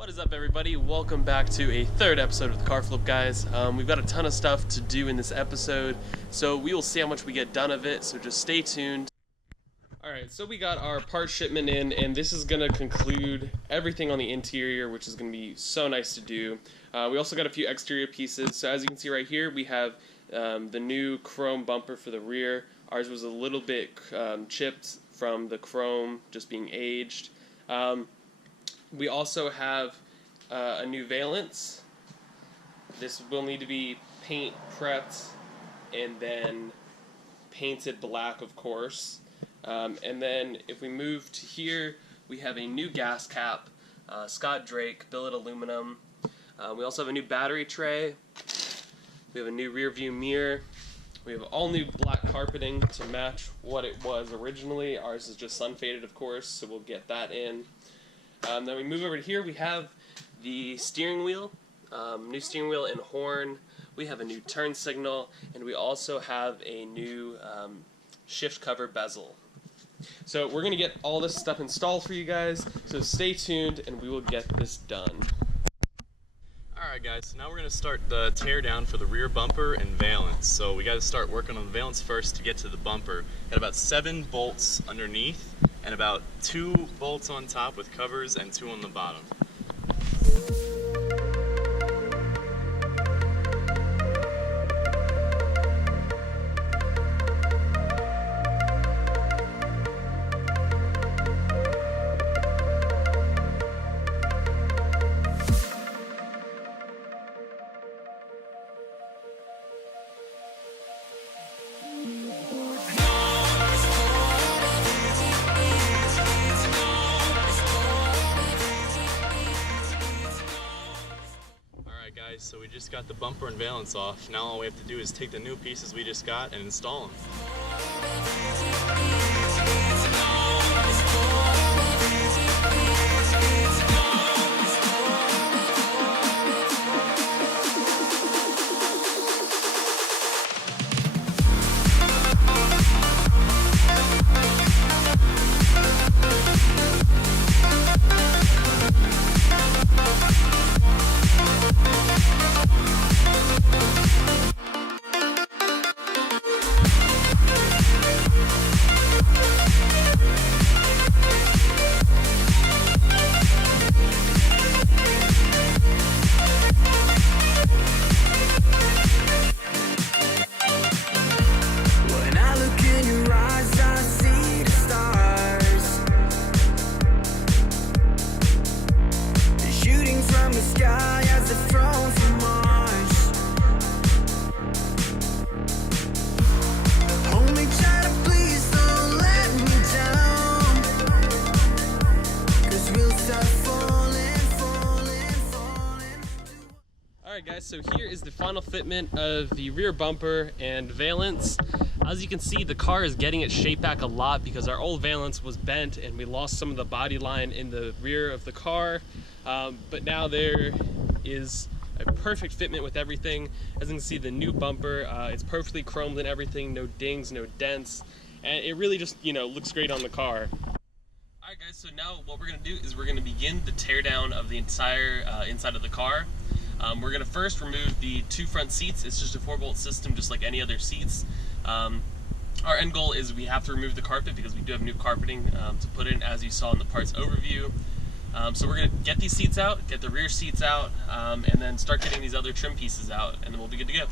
What is up, everybody? Welcome back to a third episode of the Car Flip Guys. We've got a ton of stuff to do in this episode, so we will see how much we get done of it, so just stay tuned. Alright, so we got our part shipment in, and this is going to conclude everything on the interior, which is going to be so nice to do. We also got a few exterior pieces, so as you can see right here, we have the new chrome bumper for the rear. Ours was a little bit chipped from the chrome just being aged. We also have a new valance. This will need to be paint prepped and then painted black, of course. And then if we move to here, we have a new gas cap, Scott Drake billet aluminum. We also have a new battery tray. We have a new rear view mirror. We have all new black carpeting to match what it was originally. Ours is just sun faded, of course, so we'll get that in. Then we move over to here, we have the steering wheel, new steering wheel and horn. We have a new turn signal, and we also have a new shift cover bezel. So we're going to get all this stuff installed for you guys, so stay tuned and we will get this done. Alright guys, so now we're going to start the tear down for the rear bumper and valance. So we got to start working on the valance first to get to the bumper. Got about 7 bolts underneath and about 2 bolts on top with covers and 2 on the bottom. Guys, so we just got the bumper and valance off. Now all we have to do is take the new pieces we just got and install them. Alright guys, so here is the final fitment of the rear bumper and valance. As you can see, the car is getting its shape back a lot because our old valance was bent and we lost some of the body line in the rear of the car. But now there is a perfect fitment with everything. As you can see, the new bumper, it's perfectly chromed and everything, no dings, no dents, and it really just, looks great on the car. Alright guys, so now what we're going to do is we're going to begin the tear down of the entire inside of the car. We're going to first remove the 2 front seats. It's just a 4-bolt system, just like any other seats. Our end goal is we have to remove the carpet because we do have new carpeting to put in, as you saw in the parts overview. So we're going to get these seats out, get the rear seats out, and then start getting these other trim pieces out, and then we'll be good to go.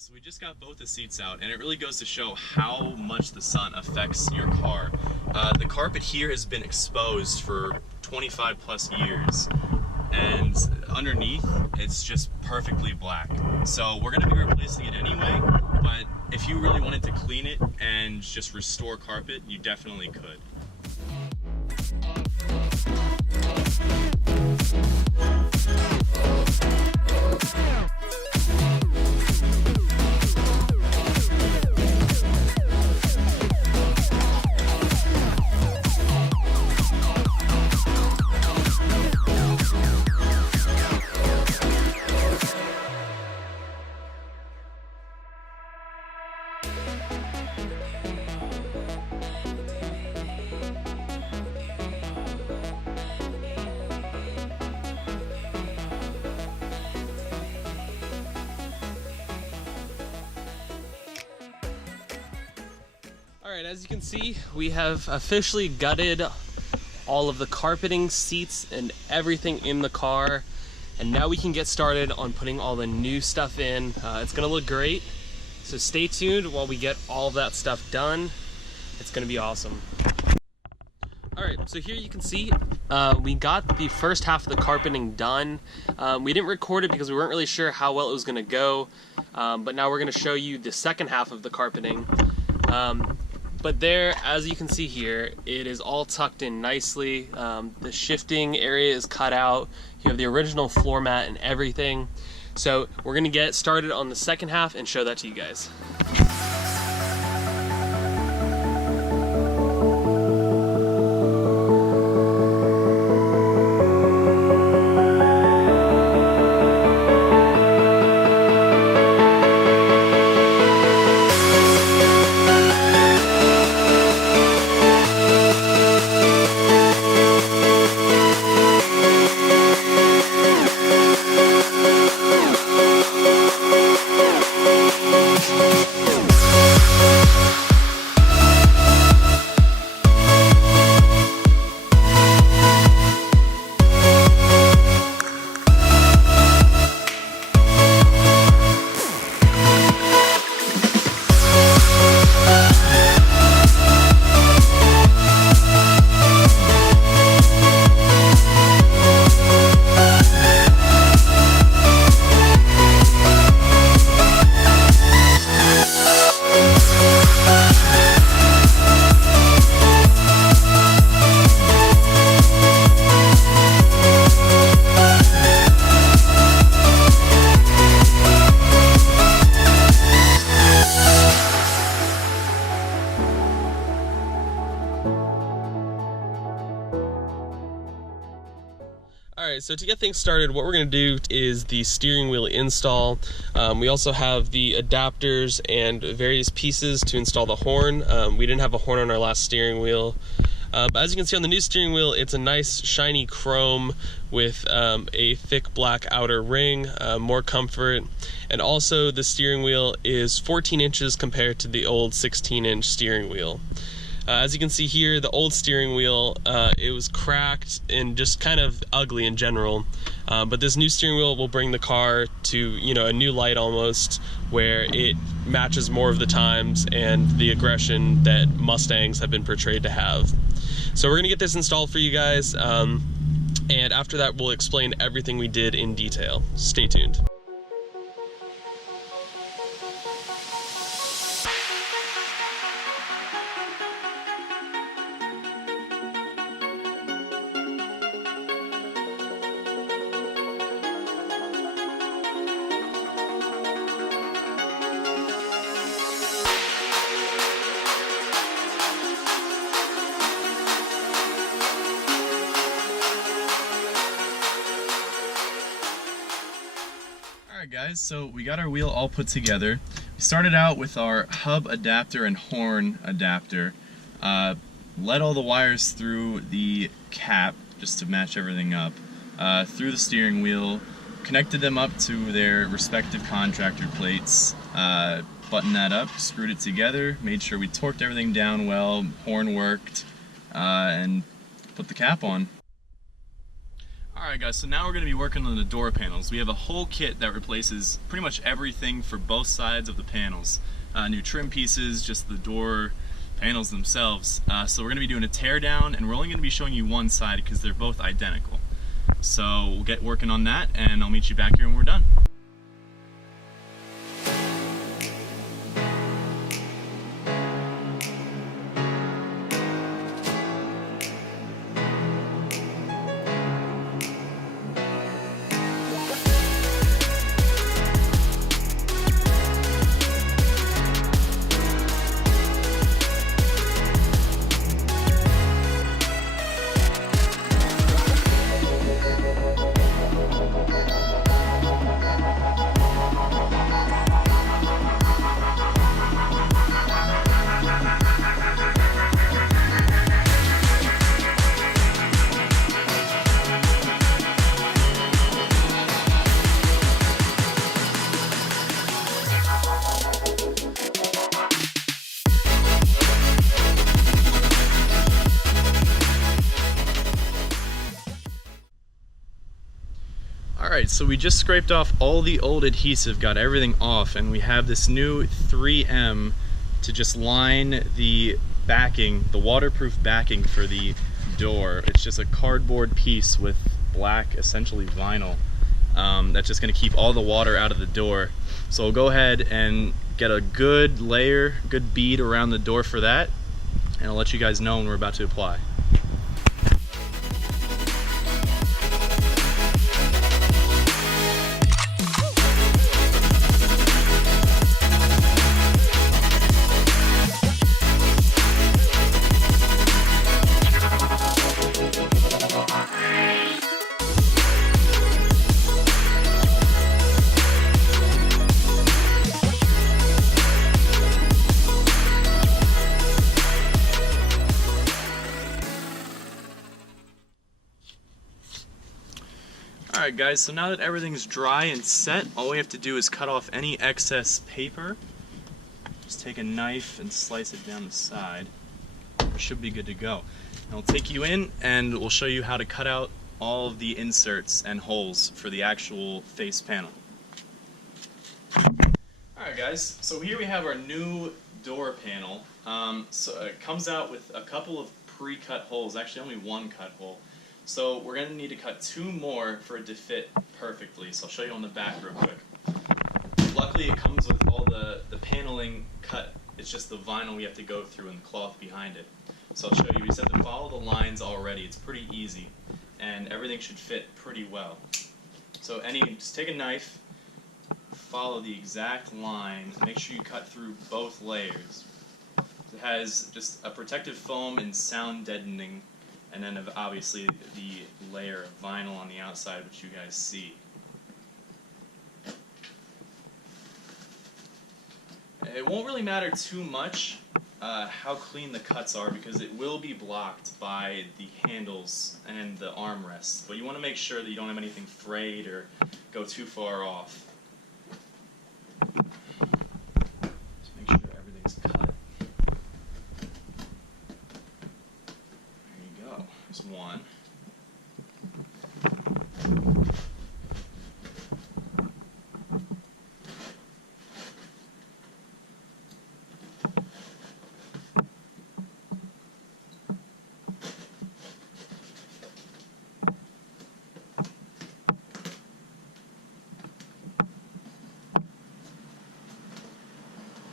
So we just got both the seats out, and it really goes to show how much the sun affects your car. The carpet here has been exposed for 25 plus years, and underneath it's just perfectly black. So we're going to be replacing it anyway, but clean it and just restore carpet, you definitely could. Alright, as you can see, we have officially gutted all of the carpeting, seats, and everything in the car. And now we can get started on putting all the new stuff in. It's gonna look great. So stay tuned while we get all of that stuff done. It's gonna be awesome. Alright, so here you can see we got the first half of the carpeting done. We didn't record it because we weren't really sure how well it was gonna go. But now we're gonna show you the second half of the carpeting. But there, as you can see here, it is all tucked in nicely. The shifting area is cut out. You have the original floor mat and everything. So we're gonna get started on the second half and show that to you guys. Alright, so to get things started, what we're going to do is the steering wheel install. We also have the adapters and various pieces to install the horn. We didn't have a horn on our last steering wheel. But as you can see on the new steering wheel, it's a nice shiny chrome with a thick black outer ring, more comfort. And also the steering wheel is 14 inches compared to the old 16-inch steering wheel. As you can see here, the old steering wheel, it was cracked and just kind of ugly in general. But this new steering wheel will bring the car to, you know, a new light almost, where it matches more of the times and the aggression that Mustangs have been portrayed to have. So we're gonna get this installed for you guys, and after that we'll explain everything we did in detail. Stay tuned. Alright guys, so we got our wheel all put together. We started out with our hub adapter and horn adapter. Led all the wires through the cap just to match everything up, through the steering wheel, connected them up to their respective contractor plates, buttoned that up, screwed it together, made sure we torqued everything down well, horn worked, and put the cap on. Alright guys, so now we're going to be working on the door panels. We have a whole kit that replaces pretty much everything for both sides of the panels. New trim pieces, just the door panels themselves. So we're going to be doing a tear down, and we're only going to be showing you one side because they're both identical. So we'll get working on that, and I'll meet you back here when we're done. Alright, so we just scraped off all the old adhesive, got everything off, and we have this new 3M to just line the backing, the waterproof backing for the door. It's just a cardboard piece with black, essentially vinyl, that's just going to keep all the water out of the door. So we'll go ahead and get a good layer, good bead around the door for that, and I'll let you guys know when we're about to apply. Alright guys, so now that everything's dry and set, all we have to do is cut off any excess paper. Just take a knife and slice it down the side. We should be good to go. And I'll take you in and we'll show you how to cut out all of the inserts and holes for the actual face panel. Alright guys, so here we have our new door panel. So it comes out with a couple of pre-cut holes, actually only one cut hole. So we're going to need to cut 2 more for it to fit perfectly. So I'll show you on the back real quick. Luckily it comes with all the paneling cut. It's just the vinyl we have to go through and the cloth behind it. So I'll show you. We just have to follow the lines already. It's pretty easy. And everything should fit pretty well. So just take a knife, follow the exact line, make sure you cut through both layers. It has just a protective foam and sound deadening, and then obviously the layer of vinyl on the outside, which you guys see. It won't really matter too much how clean the cuts are, because it will be blocked by the handles and the armrests, but you want to make sure that you don't have anything frayed or go too far off. Just make sure everything's cut. There's one.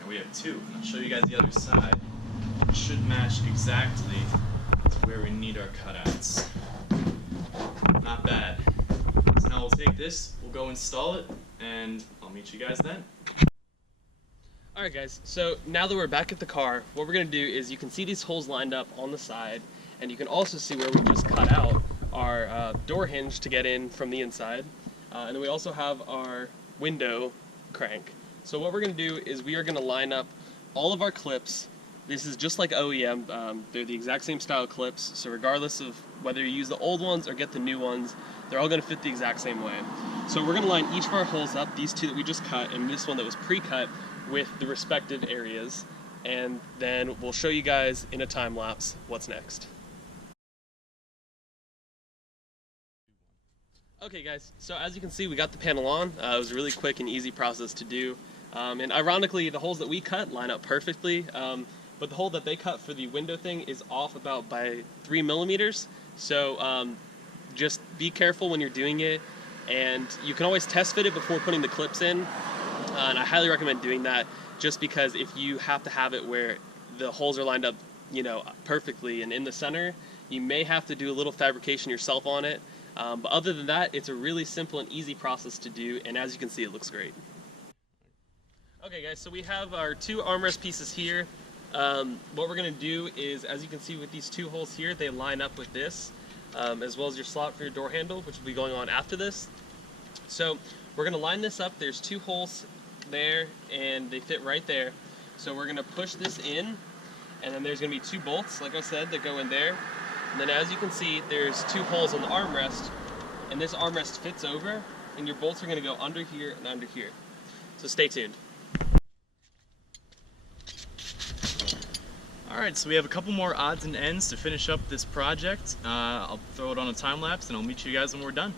And we have 2. I'll show you guys the other side. It should match exactly where we need our cutouts. Not bad. So now we'll take this, we'll go install it, and I'll meet you guys then. Alright guys, so now that we're back at the car, what we're going to do is you can see these holes lined up on the side, and you can also see where we just cut out our door hinge to get in from the inside. And then we also have our window crank. So what we're going to do is we are going to line up all of our clips. This is just like OEM, they're the exact same style clips, so regardless of whether you use the old ones or get the new ones, they're all going to fit the exact same way. So we're going to line each of our holes up, these 2 that we just cut, and this one that was pre-cut, with the respective areas, and then we'll show you guys in a time lapse what's next. Okay guys, so as you can see we got the panel on. It was a really quick and easy process to do, and ironically the holes that we cut line up perfectly. But the hole that they cut for the window thing is off about by 3 millimeters. So just be careful when you're doing it, and you can always test fit it before putting the clips in. And I highly recommend doing that, just because if you have to have it where the holes are lined up, you know, perfectly and in the center, you may have to do a little fabrication yourself on it. But other than that, it's a really simple and easy process to do, and as you can see, it looks great. Okay guys, so we have our 2 armrest pieces here. What we're going to do is, as you can see with these 2 holes here, they line up with this, as well as your slot for your door handle, which will be going on after this. So we're going to line this up. There's 2 holes there, and they fit right there. So we're going to push this in, and then there's going to be 2 bolts, like I said, that go in there. And then as you can see, there's 2 holes on the armrest, and this armrest fits over, and your bolts are going to go under here and under here. So stay tuned. Alright, so we have a couple more odds and ends to finish up this project. I'll throw it on a time lapse and I'll meet you guys when we're done.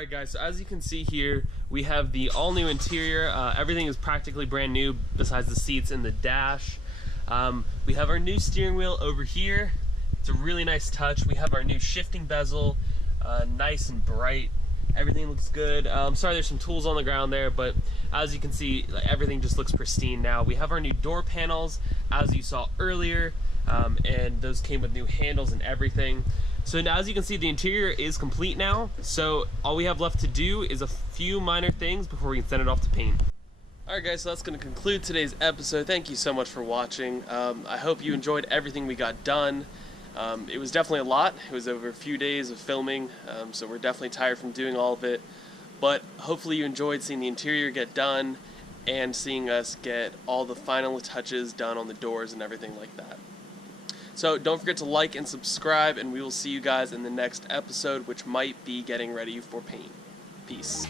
Alright guys, so as you can see here, we have the all-new interior. Everything is practically brand new besides the seats and the dash. We have our new steering wheel over here. It's a really nice touch. We have our new shifting bezel, nice and bright. Everything looks good. Sorry there's some tools on the ground there, but as you can see, everything just looks pristine now. We have our new door panels, as you saw earlier, and those came with new handles and everything. So now, as you can see, the interior is complete now, so all we have left to do is a few minor things before we can send it off to paint. Alright guys, so that's going to conclude today's episode. Thank you so much for watching. I hope you enjoyed everything we got done. It was definitely a lot. It was over a few days of filming, so we're definitely tired from doing all of it. But hopefully you enjoyed seeing the interior get done and seeing us get all the final touches done on the doors and everything like that. So don't forget to like and subscribe, and we will see you guys in the next episode, which might be getting ready for paint. Peace.